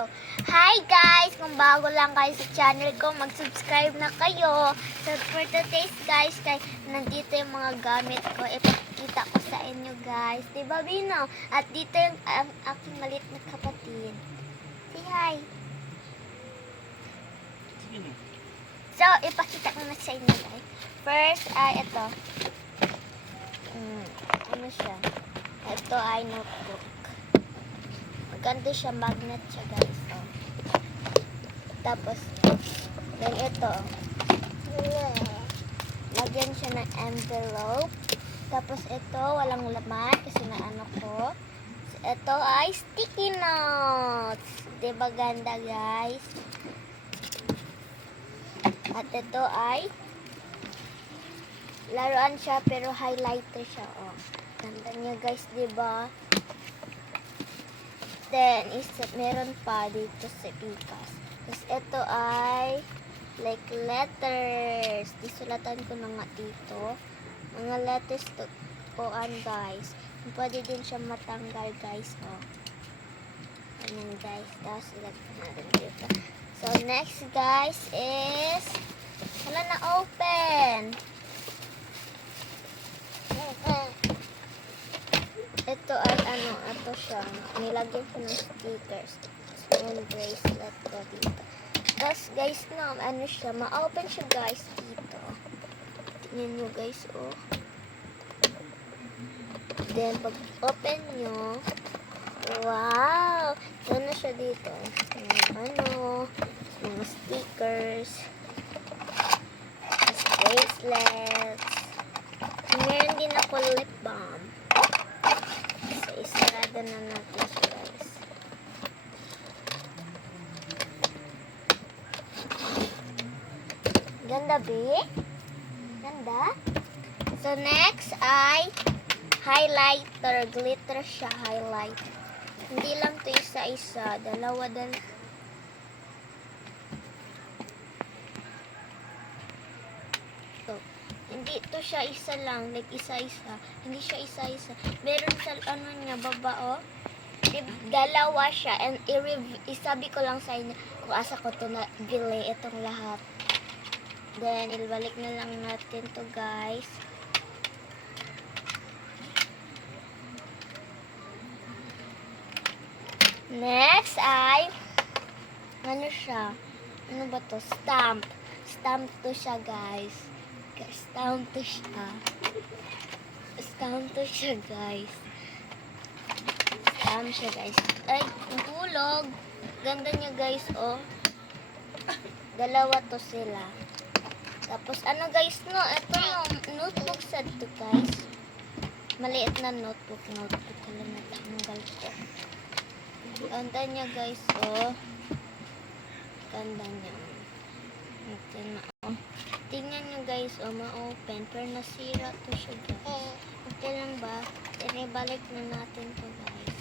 So, hi guys! Kung bago lang kayo sa channel ko, mag-subscribe na kayo. So, for today's guys, nandito yung mga gamit ko. Ipakita ko sa inyo guys. Diba, Bino? At dito yung aking maliit na kapatid. Say hi! So, ipakita ko na sa inyo guys. First ay ito. Ano siya? Ito ay notebook. Maganda siya, magnet siya guys. Oh. Tapos, then ito. Lagyan siya ng envelope. Tapos ito, walang laman kasi naano ko. So, ito ay sticky notes. Diba ganda guys? At ito ay laruan siya pero highlighter siya. Oh. Ganda niya guys, diba? Then, meron pa dito sa Pikas. Tapos, ito ay like letters. Disulatan ko na nga dito. Mga letters to guys. Pwede din siya matanggal guys. Oh. Ayan guys. Tapos, ilagay natin dito. So, next guys is wala na open. Ito ay ito siya. Nilagyan ko ng stickers. Small bracelet ko dito. Tapos guys, ano siya, ma-open siya guys dito. Tingnan nyo guys, oh. Then, pag open nyo, wow! Ito na siya dito. Mga stickers. Tapos bracelets. Meron din ako lip balm. Isarada na natin siya guys. Ganda be? Ganda? So next ay highlighter. Glitter siya highlighter. Hindi lang to isa-isa. Dalawa din. So, hindi to siya isa lang. Like isa-isa. Hindi siya isa-isa. Meron sa niya, baba, oh. Dalawa siya. And isabi ko lang sa inyo kung asa ko to na bili itong lahat. Then, ibalik na lang natin to guys. Next ay ano siya? Ano ba to? Stamp. Stamp to siya guys. Stamp to siya. Stamp to siya guys. Stamp siya guys. Ay, hulog. Ganda niya guys, oh. Dalawa to sila. Tapos ano guys, no? Ito yung notebook set to guys. Maliit na notebook. Notebook ko lang natanggal ko. Ganda niya guys, oh. Ganda niya. Ito na, oh. Tingnan niyo guys, oh, ma-open. Pero nasira to siya guys. Okay lang ba? Inibalik na natin to guys.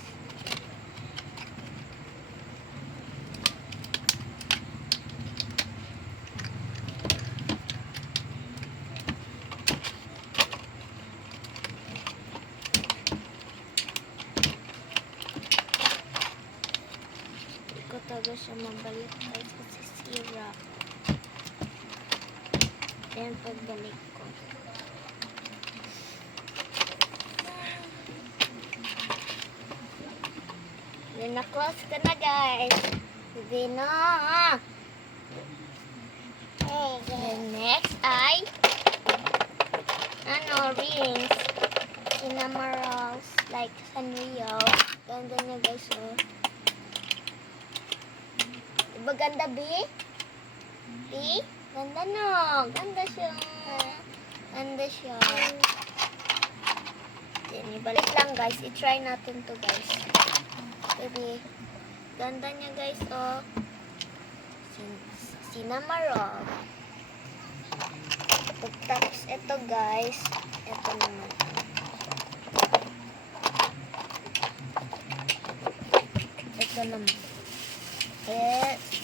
Hindi ko talaga siya mabalik guys kasi sira. Ayan, pagbalik ko. Then, na-close ka na, guys. Hindi na. Then, next ay rings. Cinema rolls. Like Sanrio. Ganda niya, guys, oh. Diba ganda, B? B? Ganda no. Ganda siya. Ganda siya. Then, ibalik lang guys. I-try natin to guys. Baby. Ganda niya guys, oh. Cinema roll. Tapos ito guys. Ito naman. Ito naman. It's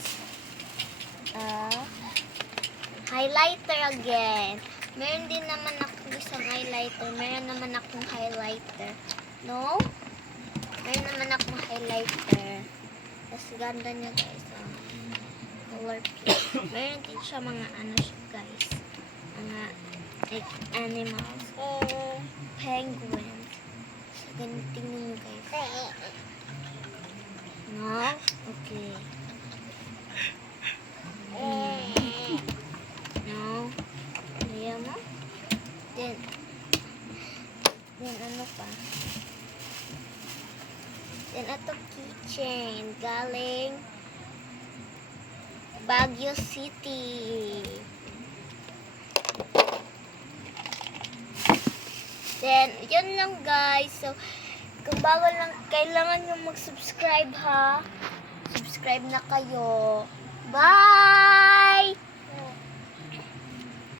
highlighter again. Meron din naman akong isang highlighter. Meron naman akong highlighter. No? Meron naman akong highlighter. Tapos ganda niya guys. Color pink. Meron din siya mga ano siya guys. Mga like animals. Penguin. So, ganun tingnan niyo guys. No? Okay. No? Ayaw mo? Then ano pa? Then ito keychain. Galing Baguio City. Then, yun lang guys. So, kung bago lang, kailangan nyo mag-subscribe ha. Subscribe na kayo. Bye!